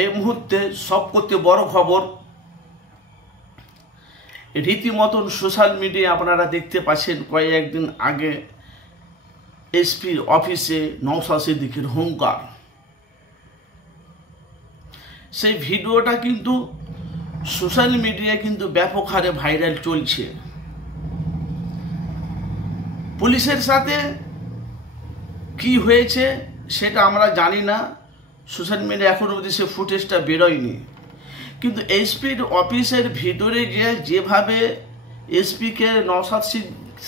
এই মুহূর্তে সবথেকে বড় খবর, রীতিমতন সোশ্যাল মিডিয়া আপনারা দেখতে পাচ্ছেন কয়েকদিন আগে এসপির অফিসে নওশাদ সিদ্দিকীর হুঙ্কার। সেই ভিডিওটা কিন্তু সোশ্যাল মিডিয়ায় কিন্তু ব্যাপক হারে ভাইরাল চলছে। পুলিশের সাথে কি হয়েছে সেটা আমরা জানি না, সোশ্যাল মিডিয়া এখনো অবধি সে ফুটেজটা বেরোয়নি। কিন্তু এসপির অফিসের ভিতরে যেভাবে এসপিকে নওশাদ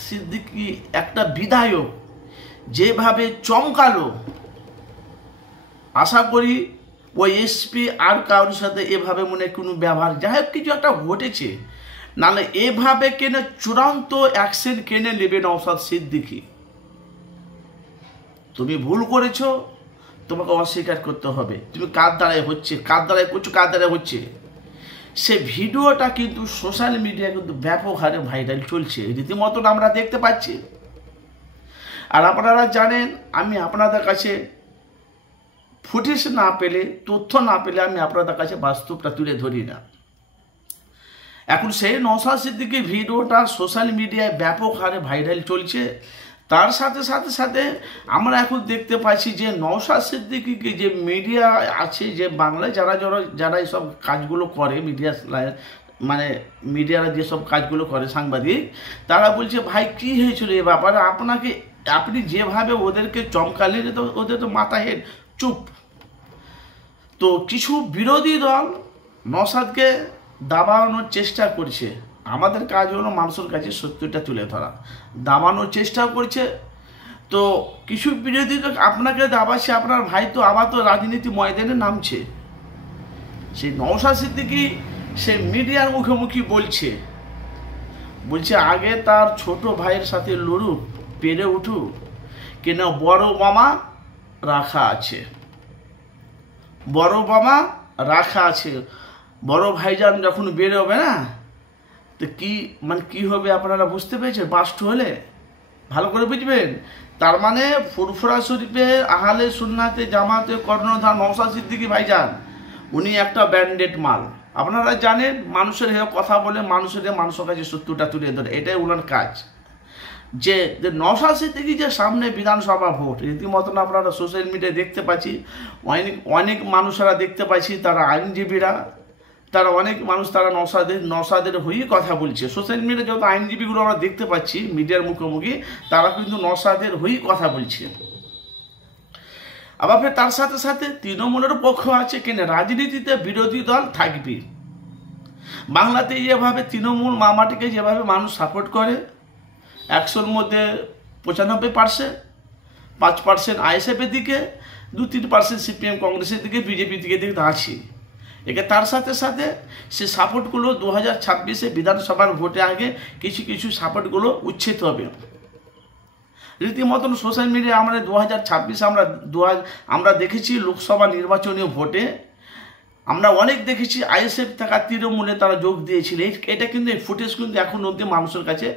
সিদ্দিকী একটা বিধায়ক যেভাবে চমকালো, আশা করি ওই এসপি আর কারোর সাথে এভাবে মনে কোনো ব্যবহার, যাই হোক কিছু একটা ঘটেছে, নাহলে এভাবে কেনে চূড়ান্ত অ্যাকশন কেনে নেবে নওশাদ সিদ্দিকী। তুমি ভুল করেছো, তোমাকে অস্বীকার করতে হবে। তুমি কার দ্বারাই হচ্ছে, কার দ্বারাই করছো, কার দ্বারাই হচ্ছে, সে ভিডিওটা কিন্তু সোশ্যাল মিডিয়ায় কিন্তু ব্যাপক হারে ভাইরাল চলছে, রীতিমতন আমরা দেখতে পাচ্ছি। আর আপনারা জানেন, আমি আপনাদের কাছে ফুটেজ না পেলে, তথ্য না পেলে আমি আপনাদের কাছে বাস্তবটা তুলে ধরি না। এখন সেই নওশাদ সিদ্দিকীর ভিডিওটা সোশ্যাল মিডিয়ায় ব্যাপক হারে ভাইরাল চলছে। তার সাথে সাথে সাথে আমরা এখন দেখতে পাচ্ছি যে নওশাদ সিদ্দিকীকে যে মিডিয়া আছে, যে বাংলায় যারা যারা এইসব কাজগুলো করে, মিডিয়া মানে মিডিয়ারা যেসব কাজগুলো করে সাংবাদিক, তারা বলছে ভাই কি হয়েছিল এ ব্যাপারে, আপনি যেভাবে ওদেরকে চমকালেন, তো ওদের তো মাথা হেড চুপ। তো কিছু বিরোধী দল নওশাদকে দাবানোর চেষ্টা করছে। আমাদের কাজ হলো মানুষের কাছে সত্যটা তুলে ধরা, দাবানোর চেষ্টা করছে। তো কিছু বিরোধী দল আপনাকে দাবাচ্ছে, আপনার ভাই তো আবার তো রাজনীতি ময়দানে নামছে। সেই নওশাদ সিদ্দিকী সে মিডিয়ার মুখোমুখি বলছে আগে তার ছোট ভাইয়ের সাথে লড়ুক, পেরে উঠুক, কেন বড় মামা রাখা আছে, বড় মামা রাখা আছে। বড় ভাইজান যখন বেরোবে না, তো কি হবে আপনারা বুঝতে পেরেছেন? বাস্ট হলে ভালো করে বুঝবেন। তার মানে ফুরফুরা শরীফে আহলে সুন্নাতে জামাতে কর্ণধার নওশাদ সিদ্দিকী ভাইজান, উনি একটা ব্যান্ডেড মাল। আপনারা জানেন, মানুষের হয়ে কথা বলে মানুষের কাছে সত্যটা তুলে ধরে, এটাই ওনার কাজ। যে নওশাদ সিদ্দিকী যে সামনে বিধানসভা ভোট, রীতিমতন আপনারা সোশ্যাল মিডিয়ায় দেখতে পাচ্ছি, অনেক মানুষেরা দেখতে পাচ্ছি, তারা আইনজীবীরা, তারা অনেক মানুষ তারা নওশাদের হয়েই কথা বলছে। সোশ্যাল মিডিয়ায় যত আইনজীবীগুলো আমরা দেখতে পাচ্ছি মিডিয়ার মুখোমুখি, তারা কিন্তু নওশাদের হয়েই কথা বলছে। আবার ফের তার সাথে সাথে তৃণমূলের পক্ষ আছে, কেন রাজনীতিতে বিরোধী দল থাকবে। বাংলাতে যেভাবে তৃণমূল মামাটিকে যেভাবে মানুষ সাপোর্ট করে, 100-র মধ্যে 95%, 5% আইএসএফের দিকে, 2-3% সিপিএম কংগ্রেসের দিকে, বিজেপির দিকে আছে। একে তার সাথে সাথে সে সাপোর্টগুলো 2026-এ বিধানসভার ভোটে আগে কিছু সাপোর্টগুলো উচ্ছেদ হবে। রীতিমতন সোশ্যাল মিডিয়ায় আমরা 2026 আমরা দেখেছি লোকসভা নির্বাচনীয় ভোটে, আমরা অনেক দেখেছি আইএসএফ থাকা তৃণমূলে তারা যোগ দিয়েছিল। এটা কিন্তু এই ফুটেজ কিন্তু এখন অবধি মানুষের কাছে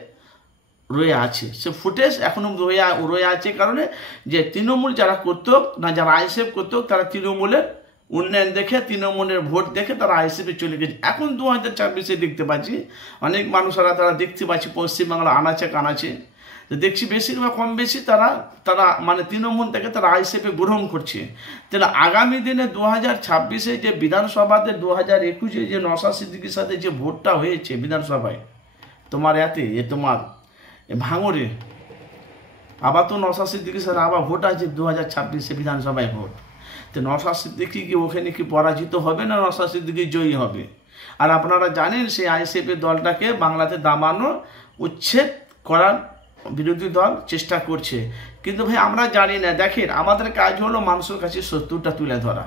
রয়ে আছে। সে ফুটেজ এখন রয়ে আছে কারণে যে তৃণমূল যারা করতো না, যারা আইএসএফ করতো, তারা তৃণমূলের উন্নয়ন দেখে, তৃণমূলের ভোট দেখে তারা আইএসএফে চলে গেছে। এখন 2026-এ দেখতে পাচ্ছি অনেক মানুষরা তারা দেখতে পাচ্ছি পশ্চিমবাংলা আনাচে কানাচে দেখছি বেশিরভাগ কম বেশি তারা মানে তৃণমূল থেকে তারা আইএসএফে গ্রহণ করছে। তাহলে আগামী দিনে 2026-এ যে বিধানসভাতে 2021-এ যে নওশাদ সিদ্দিকীর সাথে যে ভোটটা হয়েছে বিধানসভায়, তোমার তোমার ভাঙড়ে, আবার তো নওশাদ সিদ্দিকীর সাথে আবার ভোট আছে 2026-এ বিধানসভায় ভোট। তো নওশাদ সিদ্দিকী কি ওখানে কি পরাজিত হবে না নওশাদ সিদ্দিকী জয়ী হবে? আর আপনারা জানেন সেই আইএসএফের দলটাকে বাংলাতে দাবানো, উচ্ছেদ করার বিরোধী দল চেষ্টা করছে। কিন্তু ভাই আমরা জানি না। দেখেন, আমাদের কাজ হলো মানুষের কাছে সত্যটা তুলে ধরা।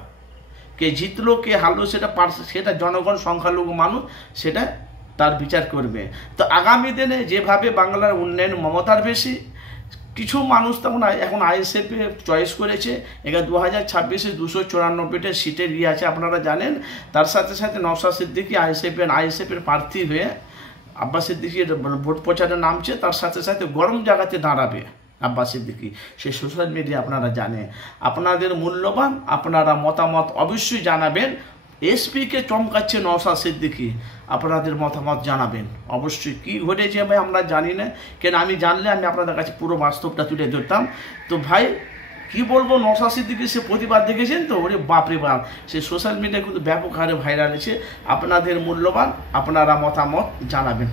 কে জিতলো কে হারলো সেটা জনগণ, সংখ্যালঘু মানুষ সেটা তার বিচার করবে। তো আগামী দিনে যেভাবে বাংলার উন্নয়ন মমতার বেশি, কিছু মানুষ তখন এখন আইএসএফে চয়েস করেছে। এখানে 2026-এ 294টা সিটের আছে আপনারা জানেন। তার সাথে সাথে নওশাদ সিদ্দিকী আইএসএফের প্রার্থী হয়ে আব্বাস সিদ্দিকীর ভোট প্রচারে নামছে। তার সাথে সাথে গরম জায়গাতে দাঁড়াবে আব্বাস সিদ্দিকী। সেই সোশ্যাল মিডিয়া আপনারা জানেন। আপনাদের মূল্যবান আপনারা মতামত অবশ্যই জানাবেন এসপিকে চমকাচ্ছে নওশাদ সিদ্দিকী। আপনাদের মতামত জানাবেন অবশ্যই। কি ঘটেছে ভাই আমরা জানি না, কেন আমি জানলে আমি আপনাদের কাছে পুরো বাস্তবটা তুলে ধরতাম। তো ভাই কি বলবো, নওশাদ সিদ্দিকী সে প্রতিবাদ দেখেছেন তো, ওরে বাপরে বাপ, সে সোশ্যাল মিডিয়ায় কিন্তু ব্যাপক হারে ভাইরাল হয়েছে। আপনাদের মূল্যবান আপনারা মতামত জানাবেন।